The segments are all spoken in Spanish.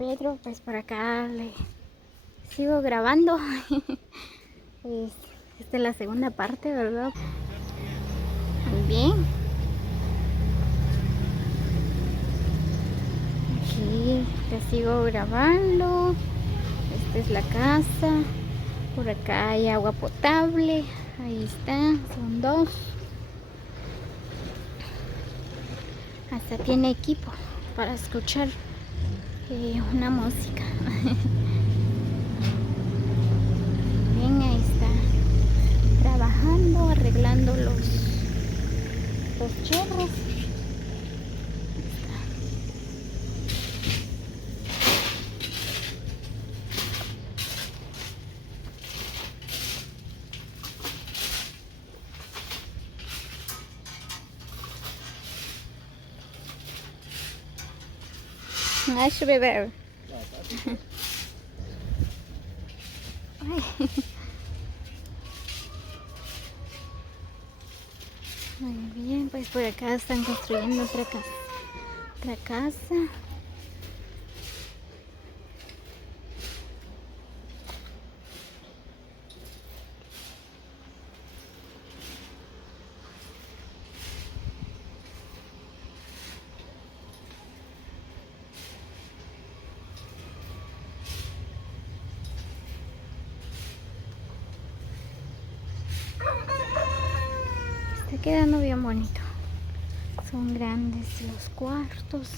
Pedro, pues por acá le sigo grabando. Pues esta es la segunda parte, ¿verdad? Muy bien. Aquí te sigo grabando. Esta es la casa. Por acá hay agua potable. Ahí está, son dos. Hasta tiene equipo para escuchar una música. Bien, ahí está trabajando, arreglando los chorros. Acho, bebé. Muy bien, pues por acá están construyendo otra casa. Está quedando bien bonito. Son grandes los cuartos.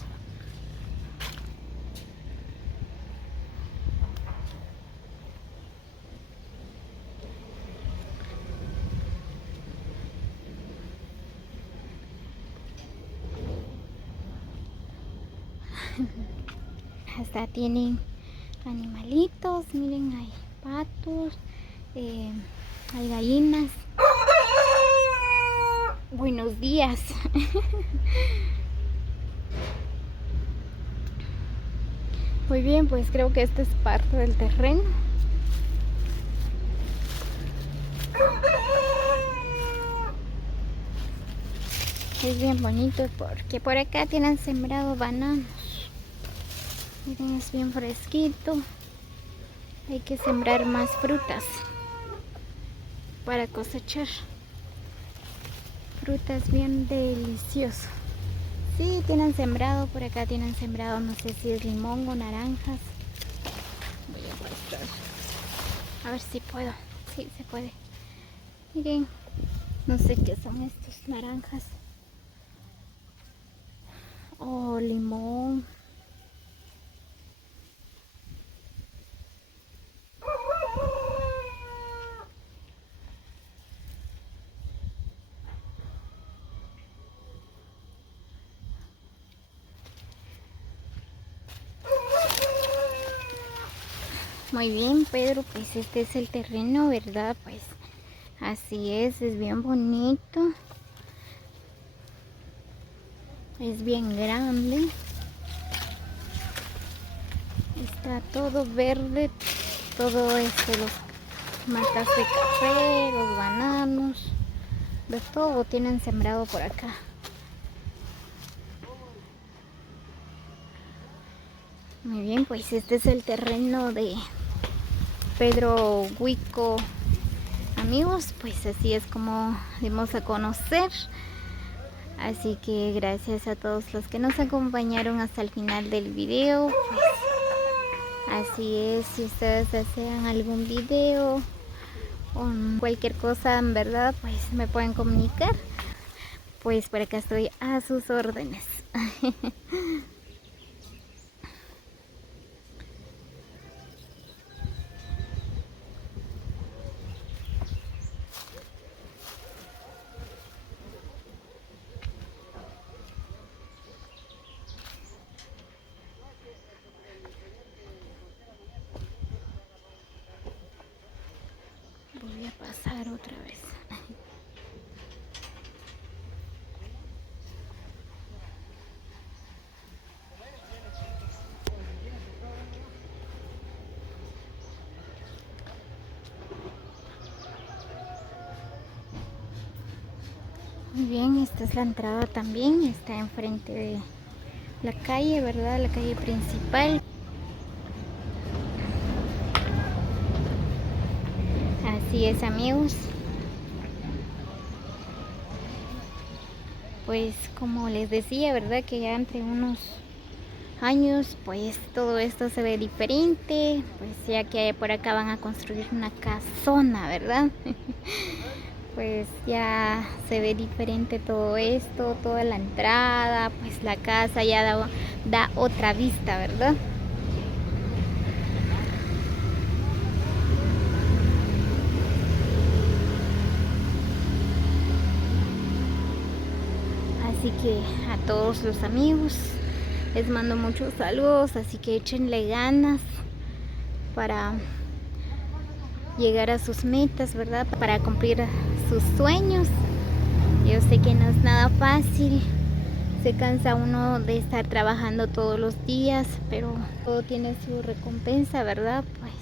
Hasta tienen animalitos, miren, hay patos, hay gallinas. Buenos días. Muy bien, pues creo que esta es parte del terreno. Es bien bonito porque por acá tienen sembrado bananos. Miren, es bien fresquito. Hay que sembrar más frutas para cosechar. Frutas bien delicioso. Sí, tienen sembrado, por acá tienen sembrado, no sé si es limón o naranjas. Voy a pasar. A ver si puedo. Sí, se puede. Miren, no sé qué son estos naranjas. O limón. Muy bien, Pedro, pues este es el terreno, ¿verdad? Pues así es bien bonito. Es bien grande. Está todo verde, todo esto, los matas de café, los bananos, de todo tienen sembrado por acá. Muy bien, pues este es el terreno de Pedro Huico. Amigos, pues así es como dimos a conocer. Así que gracias a todos los que nos acompañaron hasta el final del video. Pues, así es, si ustedes desean algún video o cualquier cosa, en verdad, pues me pueden comunicar. Pues por acá estoy a sus órdenes. Voy a pasar otra vez. Muy bien, esta es la entrada también, está enfrente de la calle, ¿verdad? La calle principal. Así es, amigos. Pues como les decía, ¿verdad? Que ya entre unos años pues todo esto se ve diferente, pues ya que por acá van a construir una casona, ¿verdad? Pues ya se ve diferente todo esto, toda la entrada, pues la casa ya da otra vista, ¿verdad? Así que a todos los amigos les mando muchos saludos, así que échenle ganas para llegar a sus metas, ¿verdad? Para cumplir sus sueños. Yo sé que no es nada fácil, se cansa uno de estar trabajando todos los días, pero todo tiene su recompensa, ¿verdad? Pues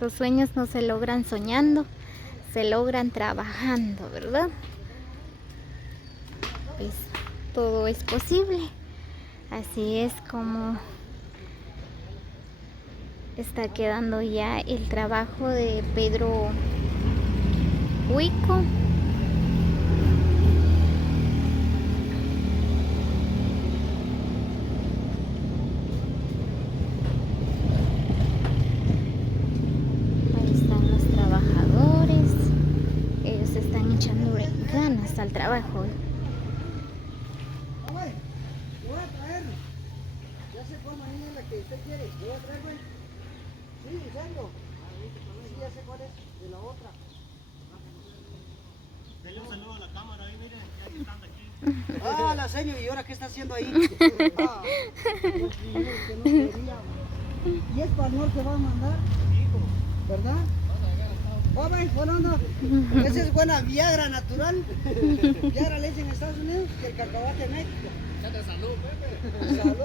los sueños no se logran soñando, se logran trabajando, ¿verdad? Pues todo es posible. Así es como está quedando ya el trabajo de Pedro Huico. Ahí están los trabajadores. Ellos están echando ganas al trabajo. Ya sé cuál manilla es la que usted quiere. ¿Le voy a traer, güey? Sí, ¿en serio? Sí, ya sé cuál es. De la otra. Denle un saludo a la cámara ahí, miren, ya que están aquí. Ah, la seño, ¿y ahora qué está haciendo ahí? Ah, los primeros que no quería. ¿Y es para el norte va a mandar? ¿Verdad? Joven, buena onda. Esa es buena Viagra natural. Viagra le dicen en Estados Unidos y el cacahuate en México. Chate salud, Pepe. Salud.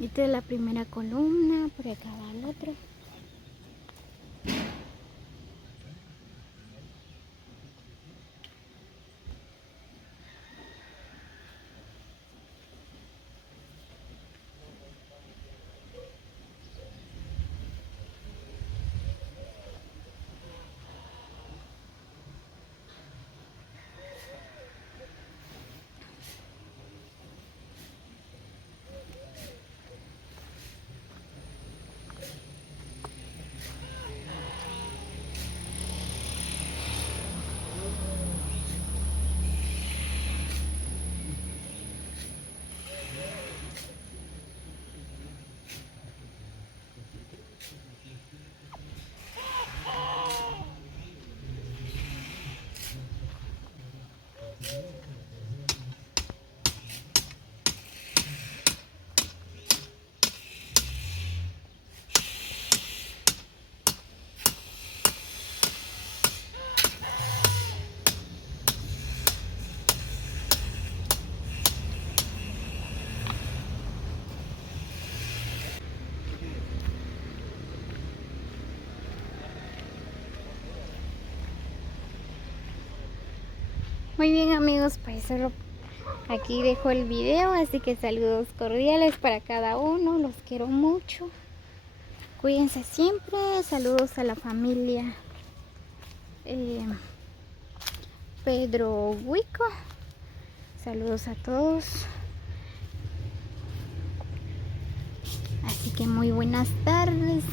Esta es la primera columna, por acá va el otro. Muy bien, amigos, pues solo aquí dejo el video, así que saludos cordiales para cada uno, los quiero mucho. Cuídense siempre, saludos a la familia Pedro Huico, saludos a todos. Así que muy buenas tardes.